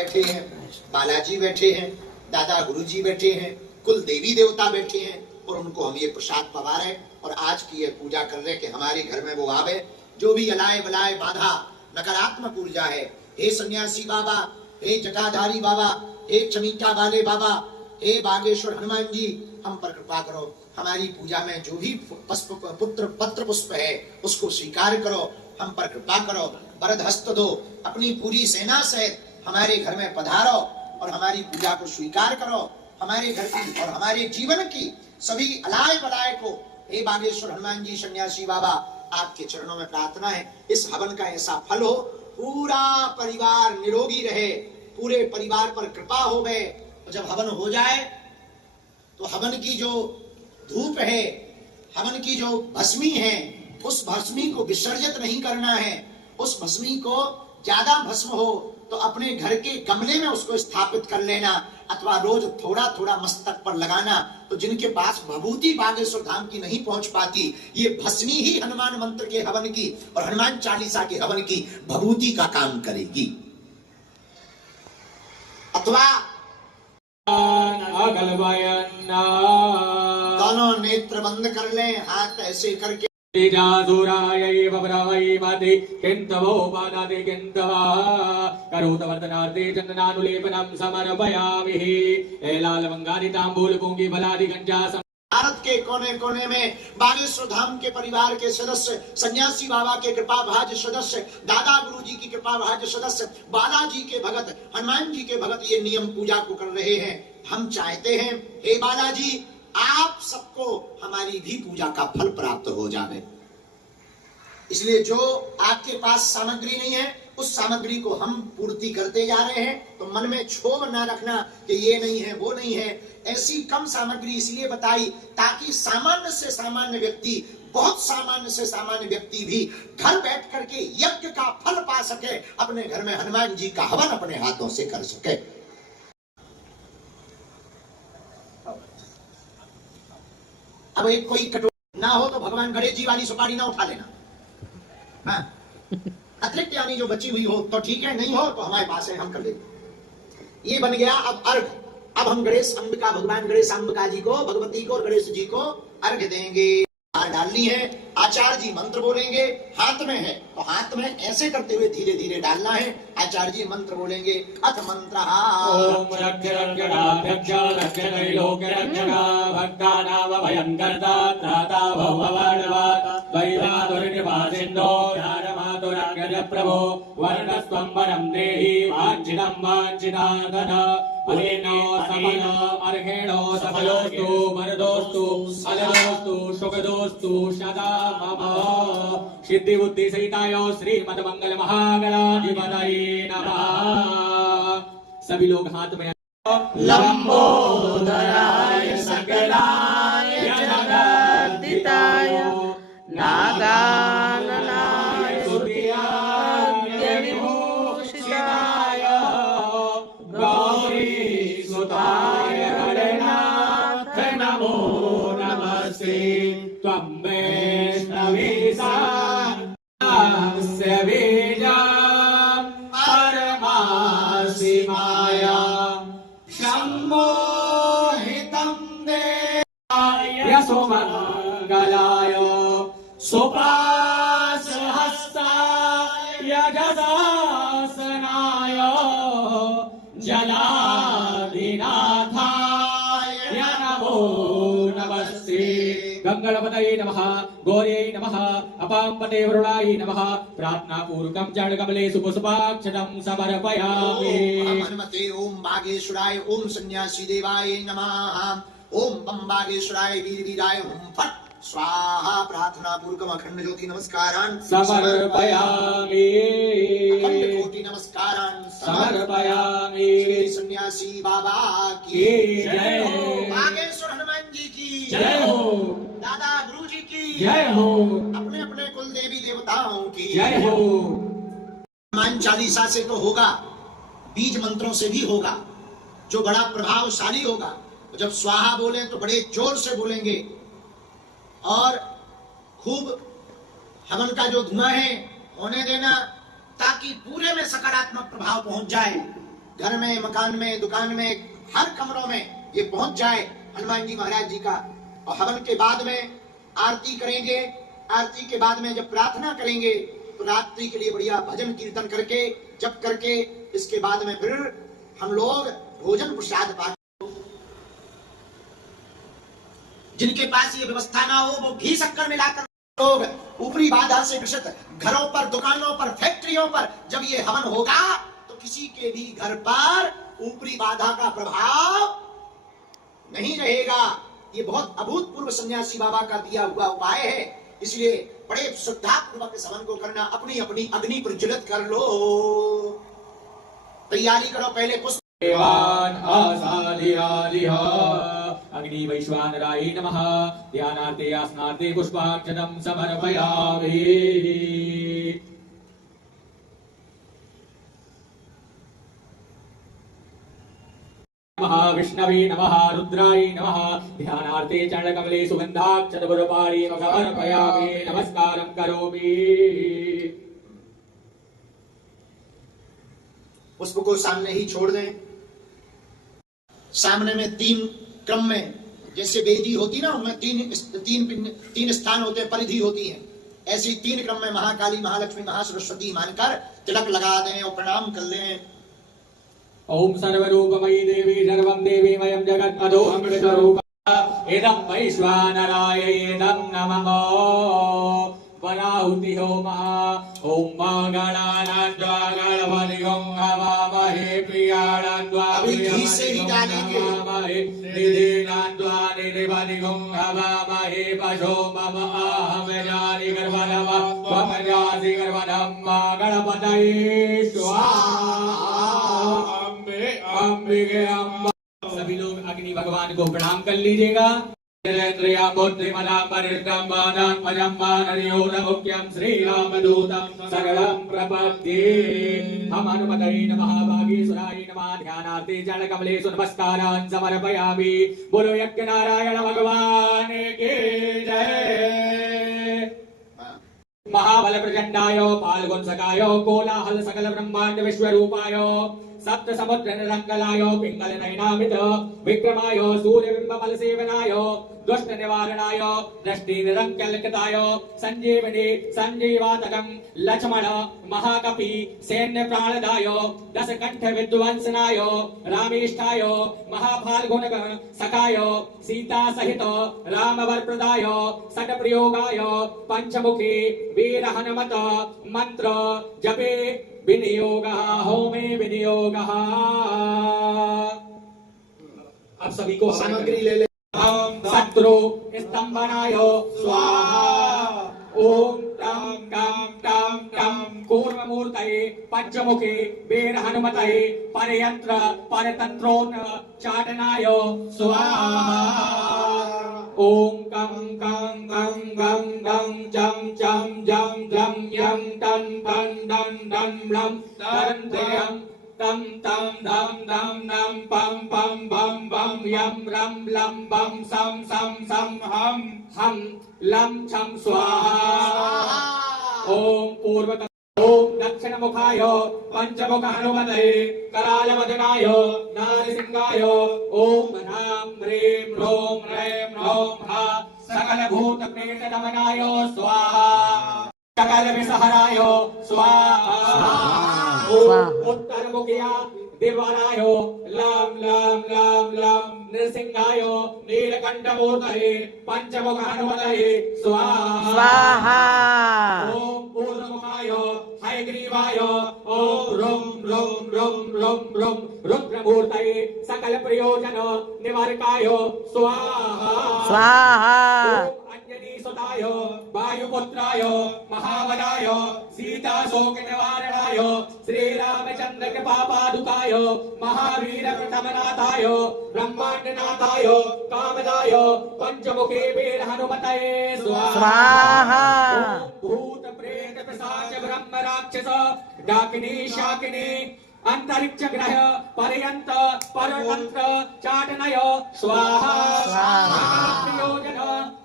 बैठे हैं, बालाजी बैठे हैं, दादा गुरुजी बैठे हैं, कुल देवी देवता बैठे हैं और उनको हम ये प्रसाद पवा रहे और आज की ये पूजा कर रहे कि हमारे घर में वो आवे। जो भी अलाय बलाय बाधा नकारात्मक ऊर्जा है, हे सन्यासी बाबा, हे जटाधारी बाबा, हे चमीटा वाले बाबा, हे बागेश्वर हनुमान जी, हम पर कृपा करो। हमारी पूजा में जो भी पत्र पुष्प है उसको स्वीकार करो, हम पर कृपा करो, वरद हस्त दो, अपनी पूरी सेना सहित हमारे घर में पधारो और हमारी पूजा को स्वीकार करो। हमारे घर की और हमारे जीवन की सभी अलाय बलाय को हे बागेश्वर हनुमान जी, सन्यासी बाबा, आपके चरणों में प्रार्थना है इस हवन का ऐसा फल हो, पूरा परिवार निरोगी रहे, पूरे परिवार पर कृपा हो गए। जब हवन हो जाए तो हवन की जो धूप है, हवन की जो भस्मी है, उस भस्मी को विसर्जित नहीं करना है। उस भस्मी को ज्यादा भस्म हो तो अपने घर के गमले में उसको स्थापित कर लेना अथवा रोज थोड़ा थोड़ा मस्तक पर लगाना। तो जिनके पास भभूति बागेश्वर धाम की नहीं पहुंच पाती, ये भस्मी ही हनुमान मंत्र के हवन की और हनुमान चालीसा के हवन की भभूति का काम करेगी। अथवा दोनों नेत्र बंद कर लें, हाथ ऐसे करके भारत के कोने कोने में बागेश्वर धाम के परिवार के सदस्य, सन्यासी बाबा के कृपा भाज सदस्य, दादा गुरु जी की कृपा भाज सदस्य, बालाजी के भगत, हनुमान जी के भगत ये नियम पूजा को कर रहे हैं। हम चाहते हैं हे बालाजी, आप सबको हमारी भी पूजा का फल प्राप्त हो जाए। इसलिए जो आपके पास सामग्री नहीं है उस सामग्री को हम पूर्ति करते जा रहे हैं। तो मन में क्षोभ ना रखना कि ये नहीं है वो नहीं है। ऐसी कम सामग्री इसलिए बताई ताकि सामान्य से सामान्य व्यक्ति, बहुत सामान्य से सामान्य व्यक्ति भी घर बैठ करके यज्ञ का फल पा सके, अपने घर में हनुमान जी का हवन अपने हाथों से कर सके। अब एक कोई कटोरी ना हो तो भगवान गणेश जी वाली सुपारी ना उठा लेना। हाँ, अतिरिक्त यानी जो बची हुई हो तो ठीक है, नहीं हो तो हमारे पास है, हम कर लेंगे। ये बन गया अब अर्घ। अब हम गणेश अंबिका, भगवान गणेश अंबिका जी को, भगवती को और गणेश जी को अर्घ देंगे। डालनी है, आचार्य जी मंत्र बोलेंगे, हाथ में है तो हाथ में ऐसे करते हुए धीरे धीरे डालना है। आचार्य जी मंत्र बोलेंगे, अथ मंत्र ओम रक्ष रक्ष रक्ष लोक रक्षका भक्तानाम भयं कर्ता त्राता भववडवाता वैरादुर्निवासिनो ध्यानमातुरग्रज प्रभो वर्णस्त्वं वरं देहि वाञ्छितं वाञ्छितादन अलेनो समनो अर्घेणो सफलोस्तु वरदोस्तु अलदोस्तु सुखदोस्तु सदा मम सिद्धि बुद्धि सहिताय श्रीमद मंगल महागणाधिपतये नमः। सभी लोग हाथ में लंबोदराय सकलाय जगद्दिताय नागाननाय स्तुत्याय विभूषिताय गौरी सुताय गणनाथ नमो नमस्ते। त्वं वैष्णवी सास्य बीजं परमासि माया सम्मोहितं देवाय सुमङ्गलाय सुपाशहस्ताय जदासनाय जलाधिनाथाय नमो नमस्ते। गंगणपतये नमः, गौर्यै नमः, अपाम्बते वरुणाय नमः। प्रार्थना पूर्वकं चरणकमलेषु पुष्पाक्षतं समर्पयामि। ओम हनुमते, ओम बागेश्वराय, ओम सन्यासी देवाय नमः, ओम बम बागेश्वराय वीर वीराय ओम फट स्वाहा। प्रार्थना पूर्वकम अखंड ज्योति नमस्कारान् समर्पयामि। अखंड कोटि नमस्कारान् समर्पयामि। श्री सन्यासी बाबा की जय हो, बागेश्वर हनुमान जी की जय हो, दादा गुरु जी की जय हो, अपने अपने कुल देवी देवताओं की जय हो। हनुमान चालीसा से तो होगा, बीज मंत्रों से भी होगा, जो बड़ा प्रभावशाली होगा। जब स्वाहा बोले तो बड़े जोर से बोलेंगे और खूब हवन का जो धुआं है होने देना ताकि पूरे में सकारात्मक प्रभाव पहुंच जाए। घर में, मकान में, दुकान में, हर कमरों में ये पहुंच जाए हनुमान जी महाराज जी का। और हवन के बाद में आरती करेंगे। आरती के बाद में जब प्रार्थना करेंगे तो रात्रि के लिए बढ़िया भजन कीर्तन करके, जप करके, इसके बाद में फिर हम लोग भोजन प्रसाद पाठ। जिनके पास ये व्यवस्था ना हो वो घी शक्कर मिलाकर लोग ऊपरी बाधा से ग्रसित घरों पर, दुकानों पर, फैक्ट्रियों पर जब ये हवन होगा तो किसी के भी घर पर ऊपरी बाधा का प्रभाव नहीं रहेगा। ये बहुत अभूतपूर्व सन्यासी बाबा का दिया हुआ उपाय है। इसलिए बड़े श्रद्धापूर्वक इस हवन को करना। अपनी अपनी अग्नि प्रज्वलित कर लो, तैयारी करो। पहले पुष्प देवान आसादियादिह अग्नि वैश्वानराय नमः। ध्यानार्थे आसनार्थे पुष्पार्चनं समर्पयामि। विष्णवे नमः। रुद्राय नमः। ध्यानार्थे चरणकमले सुगन्धाक्षतपुरपाणि समर्पयामि। नमस्कारं करोमि। पुष्प को सामने ही छोड़ दें। सामने में 3 क्रम में, जैसे वेदी होती ना, उनमें तीन स्थान होते हैं, परिधि होती है। ऐसी 3 क्रम में महाकाली, महालक्ष्मी, महासरस्वती मानकर तिलक लगा दें और प्रणाम कर लें। ओम सर्वरूपमयी देवी सर्वं देवीमयं जगत्पदोऽहं विश्वरूपा इदं वैश्वानराय नमः। वराहुति होमः। ओम गणानाद्वा गणपतिं हवामहे प्रियाणाद्वा हवामहे निधीनाद्वा निधिपतिं हवामहे पशो मम अहमजानि गर्भनम त्वमजासि गर्भनम गणपतये स्वाहा। अंबिके अम्बा। सभी लोग अग्नि भगवान को प्रणाम कर लीजिएगा। श्रीरामदूतं सकलं प्रपद्ये। हम हनुमते नमः। भागीश्वराय नमः। ध्यानार्थे चरणकमलेषु नमस्कारान् समर्पयामि। बोलो यज्ञ नारायण भगवान की जय। महाबल प्रचंडाय फाल्गुन सखाय कोलाहल सकल ब्रह्मांड विश्वरूपाय सप्त समुद्र निरंगलाय पिंगल नयनामित विक्रमाय सूर्यबिंब बल सेवनाय दुष्ट निवारणाय दृष्टि निरंकलकताय संजीवनी संजीवातकं लक्ष्मण महाकपि सैन्य प्राणदाय दस कंठ विद्वंसनाय रामेष्ठाय महाफाल्गुन सखाय सीता सहित राम वरप्रदाय सट प्रयोगाय पंचमुखी वीर हनुमत मंत्र जपे विनियोगः होमे विनियोगः। अब सभी को सामग्री ले ले। शत्रु स्तंभनाय स्वाहा। ओम टम टम टम टम कूर्ममूर्तये पंचमुखे वीर हनुमतये परयंत्र परतंत्रोन चाटनाय स्वाहा। ओम कं कं गं गं गं चम चम जम जम यम टन टन डन डन लं टन त्रयं तम तम धम धम नम पम पम बम बम यम रम लम बम सम सम सम हम लम छम स्वाहा। ओम पूर्व ओम दक्षिण मुखाय पंचमुख हनुमते कराल वदनाय नारसिंहाय ओम ह्रां ह्रीं ह्रों ह्रैं ह्रौं हा सकल भूत प्रेत दमनाय स्वाहा। सकल विसहराय स्वाहा। ओम उत्तर मुखिया दिवाराय लम लम लम लम नृसिंहाय नीलकंठ मूर्तये पंचमुख हनुमते स्वाहा। ओम पूर्णमुखाय हयग्रीवाय ओम रुम रुम रुम रुम रुम रुद्रमूर्तये सकल प्रयोजन निवारकाय स्वाहा। सुताय वायुपुत्राय महाबलाय सीता शोक निवारणाय श्री रामचंद्र कृपा पादुकाय महावीर प्रथमनाथाय ब्रह्मांडनाथाय कामदाय पंचमुखी वीर हनुमतये स्वाहा। भूत प्रेत पिशाच ब्रह्म राक्षस डाकिनी शाकिनी अंतरिक्ष ग्रह पर्यंत परतंत्र चाटनय स्वाहा। प्रयोजन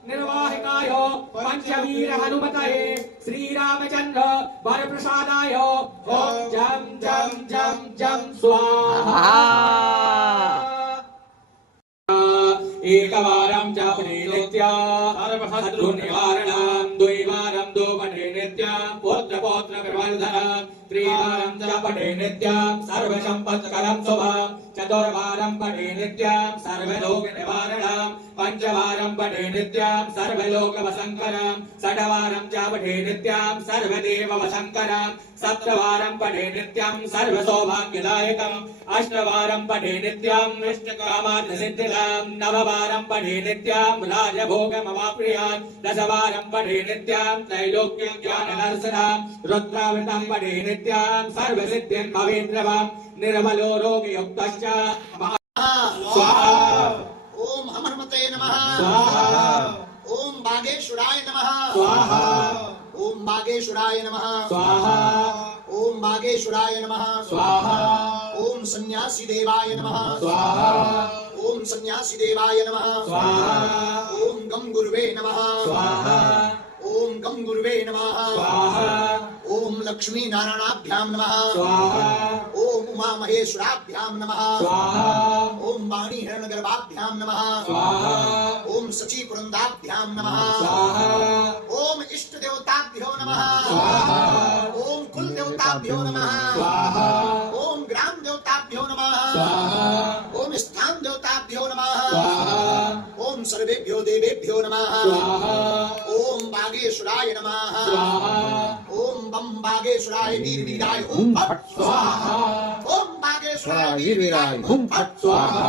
निर्वाहिकाय पंचवीर हनुमतये श्री रामचंद्र वर प्रसादाय ओम जम जम जम जम स्वाहा। शत्रुनिवारणं द्विवारं दो पठे नित्यं पुत्रपौत्र प्रवर्धनं त्रिवारं च पठे नित्यं सर्वसम्पत्करं शुभं चतुर्वारं पठे नित्यं सर्वलोकनिवारणं पंचवारं पठे नित्यं सर्वलोकवशङ्करं षड्वारं च पठे नित्यं सर्वदेववशङ्करं सप्तवारं पठे नित्यं सर्वसौभाग्यदायकम् अष्टवारं पठे नित्यं इष्टकामार्थसिद्धिदं नववारं पठे नित्यं राजभोगमवाप्नुयात् दशवारं पठे नित्यं त्रैलोक्यज्ञानदर्शनं रुद्रावृतं पठे नित्यं सर्वसिद्धिं भवेन्द्रवं निर्मलो रोगयुक्तश्च स्वाहा ओम हनुमते नमः स्वाहा ओम बागेश्वराय नमः स्वाहा ओम बागेश्वराय नमः स्वाहा ओम बागेश्वराय नमः स्वाहा ओम सन्यासी देवाय नमः स्वाहा ओम सन्यासी देवाय नमः स्वाहा ओम गम गुरुवे नमः स्वाहा ओम गम गुरुवे नमः स्वाहा ओम लक्ष्मी नारायणाभ्याम नमः स्वाहा ओम उमा महेश्वराभ्याम नमः स्वाहा ओम वाणी हिरण्यगर्भाभ्याम नमः स्वाहा ओम सची कुरंदाभ्याम नमः स्वाहा ओम इष्ट देवताभ्यो नमः स्वाहा ओम कुल देवताभ्यो नमः स्वाहा ओम ग्राम देवताभ्यो नमः स्वाहा ओम स्थान देवताभ्यो नमः स्वाहा ओम सर्वेभ्यो देवेभ्यो नमः स्वाहा ओम बागेश्वराय नमः स्वाहा ओम बम बागेश्वराय वीरवीराय ओम फट स्वाहा ओम बागेश्वराय वीरवीराय हुम फट स्वाहा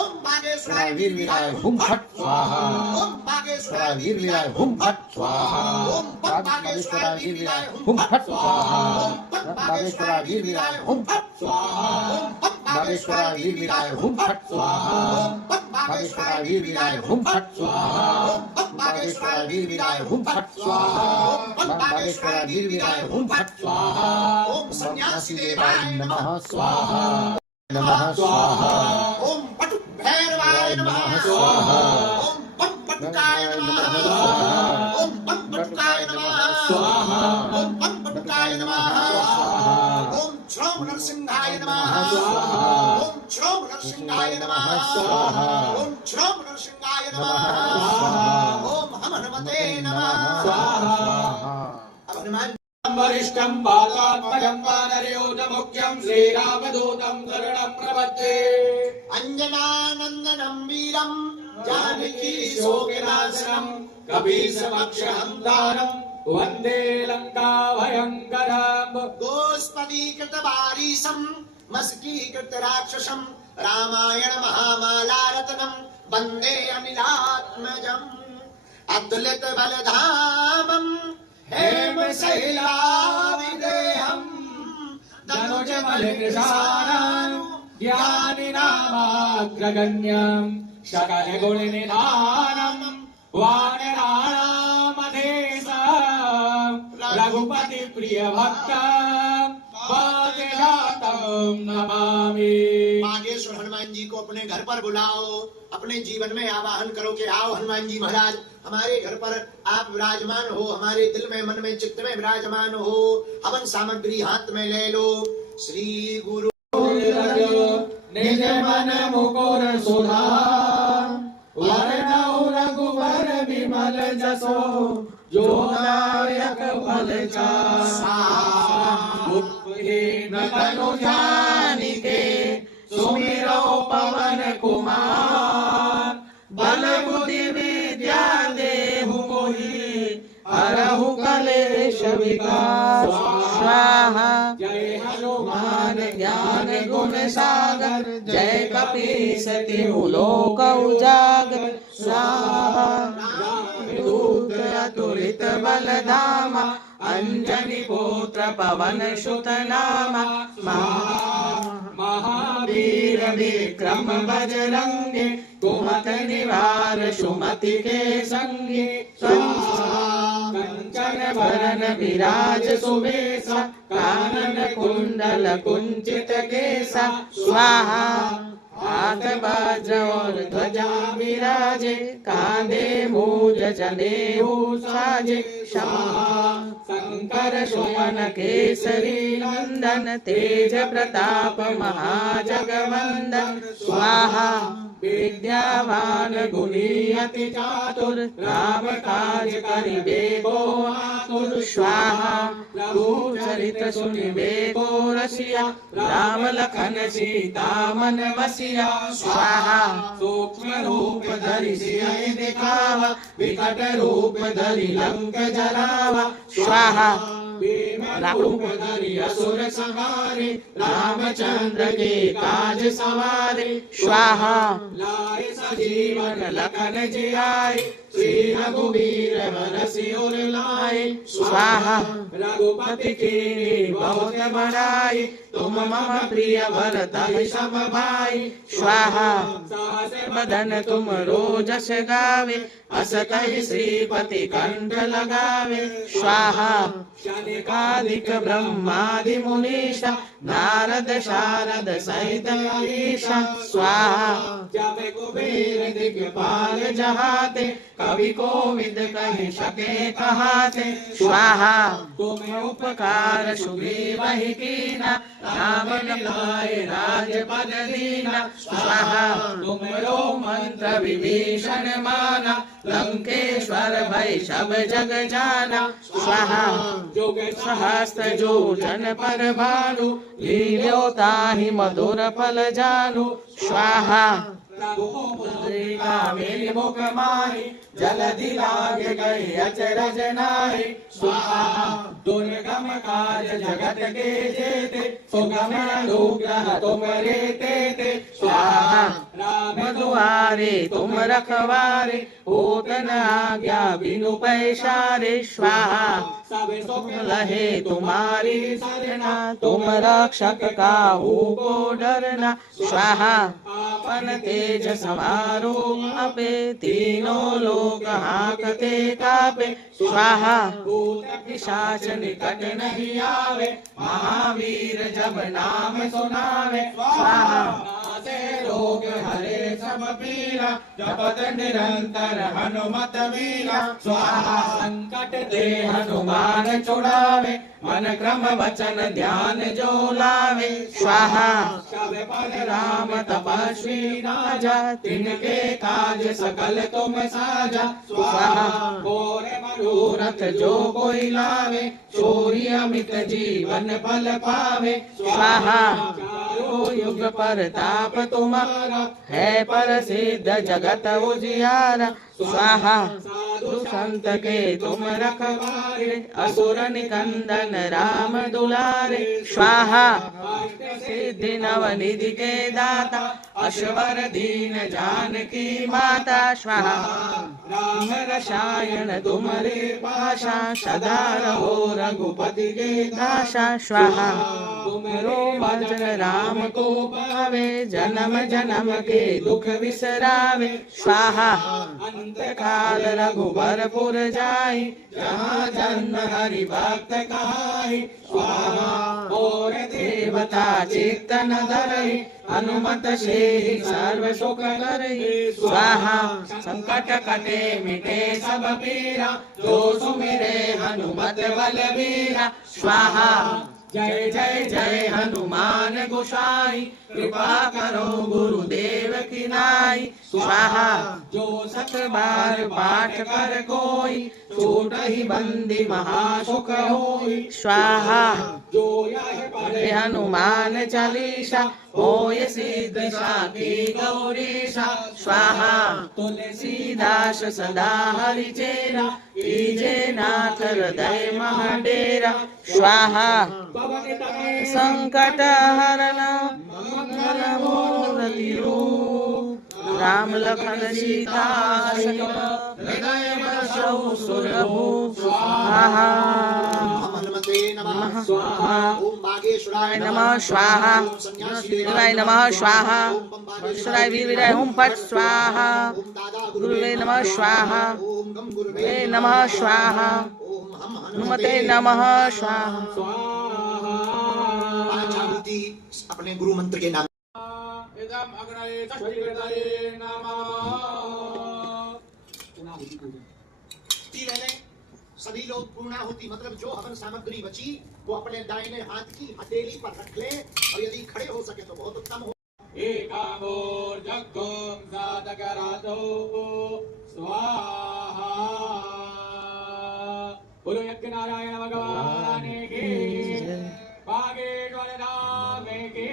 ओम बागेश्वराय वीरवीराय हुम फट स्वाहा ओम बागेश्वराय वीरवीराय हुम फट स्वाहा ओम बागेश्वराय वीरवीराय हुम फट स्वाहा ओम बागेश्वराय वीरवीराय हुम फट स्वाहा ओम बागेश्वराय वीरवीराय हुम फट स्वाहा बागेश्वराय वीरवीराय हुम फट स्वाहा बागेश्वराय वीरवीराय हुम फट स्वाहा बागेश्वराय वीरवीराय हुम फट स्वाहा ओम सन्यासी देवाय नमः स्वाहा नमः स्वाहा ओम पटु भैरवाय नमः स्वाहा ओम पम पटुकाय नमः ओम पम पटुकाय नमः स्वाहा ओम पम पटुकाय नमः ओम श्रोम नरसिंहाय नमः ओम श्रोम नरसिंहाय नमः ओम श्रोम नरसिंहाय नमः ओम हनुमते नमः अब हनुमान वरिष्ठं बालात्मजं वानरयोधमुख्यं श्रीरामदूतं शरणं प्रपद्ये अंजनानंदनं वीरं जानकी शोकनाशनं कपीशमक्षहन्तारं वन्दे लङ्काभयङ्करम् गोस्पदीकृतवारीशं मस्कीकृतराक्षसं रामायण महामालारत्नं वन्दे अनिलात्मजम् अतुलित बलधामं हेमशैलाविदेहं धनुजबलकृशानं ज्ञानिनामाग्रगण्यं सकलगुणनिधानं वानराणामधेशं रघुपतिप्रियभक्तं पातिजातं नमामि। बागेश्वर हनुमान जी को अपने घर पर बुलाओ, अपने जीवन में आवाहन करो कि आओ हनुमान जी महाराज हमारे घर पर आप विराजमान हो, हमारे दिल में मन में चित्त में विराजमान हो। हवन सामग्री हाथ में ले लो। श्री गुरु निज मन मुकुर सुधार वरनौ रघुबर विमल जसो जो नायक फल चार तनु जानिके सुमिरो पवन कुमार बल बुद्धि विद्या देहु मोहि हरहु कलेश विकार स्वाहा। जय हनुमान ज्ञान गुण सागर जय कपीस तिहु लोक उजागर स्वाहा। दूत अतुलित बल धामा अंजनी पुत्र पवन सुत नामा महावीर विक्रम बजरंगी कुमत निवार सुमति के संगी कंचन वरन विराज सुबेसा कानन कुंडल कुंचित केसा स्वाहा। हाथ वज्र और ध्वजा विराजे, कांधे मूज जनेऊ साजे। शंकर सुमन केसरी नंदन, तेज प्रताप महाजगवंदन। स्वाहा विद्यावान गुणी अति चातुर, राम काज करिबे को आतुर। स्वाहा प्रभु चरित्र सुनिबे को रसिया, राम लखन सीता मन बसिया। स्वाहा सूक्ष्म रूप धरि सिय दिखावा, विकट रूप धरि लंक जरावा। स्वाहा रूप धरि असुर संहारे, रामचंद्र के काज सवारे। स्वाहा लाए सजीवन लखन जियाए, श्री रघुवीर बरसि उर लाए। स्वाहा रघुपति कीन्ही बहुत बड़ाई, तुम मम प्रिय भरत सम भाई। स्वाहा सहस बदन तुम रोजस गावे, असतहि श्रीपति कंठ लगावे। स्वाहा शनिकादिक ब्रह्मादि मुनीषा, नारद शारद सहित ईशा। स्वाहा जब कुबेर दिक्पाल जहाते, कवि कोविद कहि सके कहाते। स्वाहा तुम्हें उपकार सुग्रीव ही कीना, राम मिलाए राजपद दीना। स्वाहा तुमरो मंत्र विभीषण माना, लंकेश्वर भय सब जग जाना। स्वाहा जुग सहस्त्र जो जन पर भानु, लील्यो ताहि मधुर फल जानु। स्वाहा मेरी मुख माही, जलधि लागे गई अचरज नाहि। स्वाहा दुर्गम काज जगत के जेते, सुगम अनुग्रह तुम रे तेते। स्वाहा राम दुआरे तुम रखवारे, होत न आज्ञा बिनु पैसारे। स्वाहा सब सुख लहे तुम्हारी सरना, तुम रक्षक काहू को डरना। स्वाहा आपन तेज समारो आपे, तीनों लोक हांकते कापे। स्वाहा भूत पिशाच निकट नहीं आवे, महावीर जब नाम सुनावे। स्वाहा नासे रोग हरे सब पीरा, जपत निरंतर हनुमत वीरा। स्वाहा संकट ते हनुमान छुड़ावे, मन क्रम वचन ध्यान जो लावे। स्वाहा सब पद राम तपस्वी राजा, तिनके काज सकल तुम साजा। स्वाहा घोर मनोरथ जो कोई लावे, सोई अमित जीवन फल पावे। स्वाहा चारों युग परताप तुम्हारा, है प्रसिद्ध जगत उजियारा। स्वाहा साधु संत के तुम रखवारे, असुर निकंदन राम दुलारे। स्वाहा सिद्धि नवनिधि के दाता, अश्वर दीन जानकी माता। स्वाहा राम रसायन तुम्हारे पाशा, सदा रहो रघुपति के दासा। स्वाहा तुमरो भजन राम को पावे, जन्म जन्म के दुख बिसरावे। स्वाहा अंत काल रघुबरपुर जाई, जहाँ जन्म हरि भक्त कहाई। स्वाहा और देवता चित्त न धरई, हनुमत से सर्व सुख करई। स्वाहा संकट कटे मिटे सब पीरा, जो सुमिरे हनुमत बलबीरा। स्वाहा जय जय जय हनुमान गोसाई, कृपा करो गुरुदेव की नाई। स्वाहा जो सत बार पाठ कर कोई, छूट ही बंदी महासुख होई। स्वाहा जो यह पढ़े हनुमान चालीसा, होय सिद्धि साखी गौरीशा। स्वाहा तुलसीदास सदा हरि चेरा, कीजे नाथ हृदय महाडेरा। स्वाहा संकट हरण मंगल मूर्ति रूप, राम लखन सीता हृदय बसहु सुरभूप। स्वाहा हनुमते नमः। स्वाहा ओम बागेश्वराय नमः। स्वाहा शिवाय नमः। स्वाहा ईश्वराय वीराय हुम फट स्वाहा। गुरुवे नमः। स्वाहा गुरुवे नमः। स्वाहा हनुमते नमः। स्वाहा अपने गुरु मंत्र के नाम ओम अग्नये स्वस्तिकृतये नमः। ती ले लें सभी लोग। पूर्णाहुति मतलब जो हवन सामग्री बची वो अपने दाहिने हाथ की हथेली पर रख ले, और यदि खड़े हो सके तो बहुत उत्तम हो। एकामोर्जगों साधकरातो स्वाहा। बोलो यज्ञ नारायण भगवान की, बागेश्वर धाम की।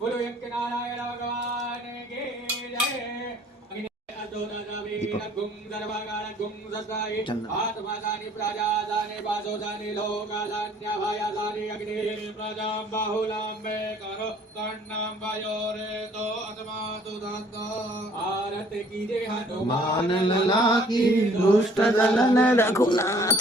बोलो यज्ञ नारायण भगवान की जय। आत्मादानि प्रजादानि वासोदानि लोकादान्यभयादानि अग्निः प्रजां बाहुलां मे करो कर्णां वयोरेतो अस्मासु दत्तो। आरति कीजिए हनुमान लला की दुष्ट दलन रघुनाथ।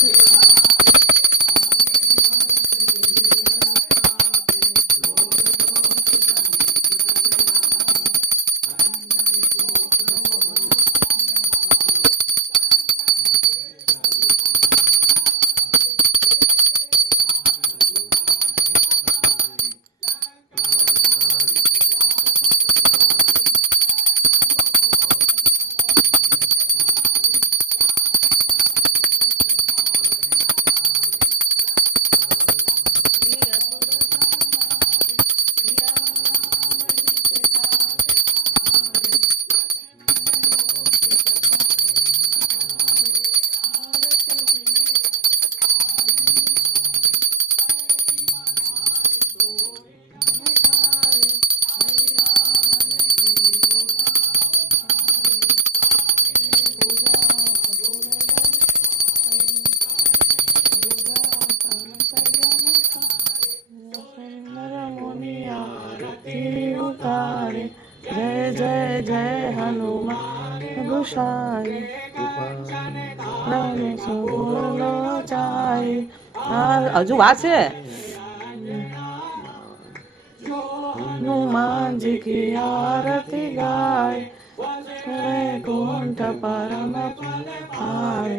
जय जय जय हनुमान गोसाई हजू वा छे। हनुमान जी की आरती गाय, वैकुंठ परम पाए।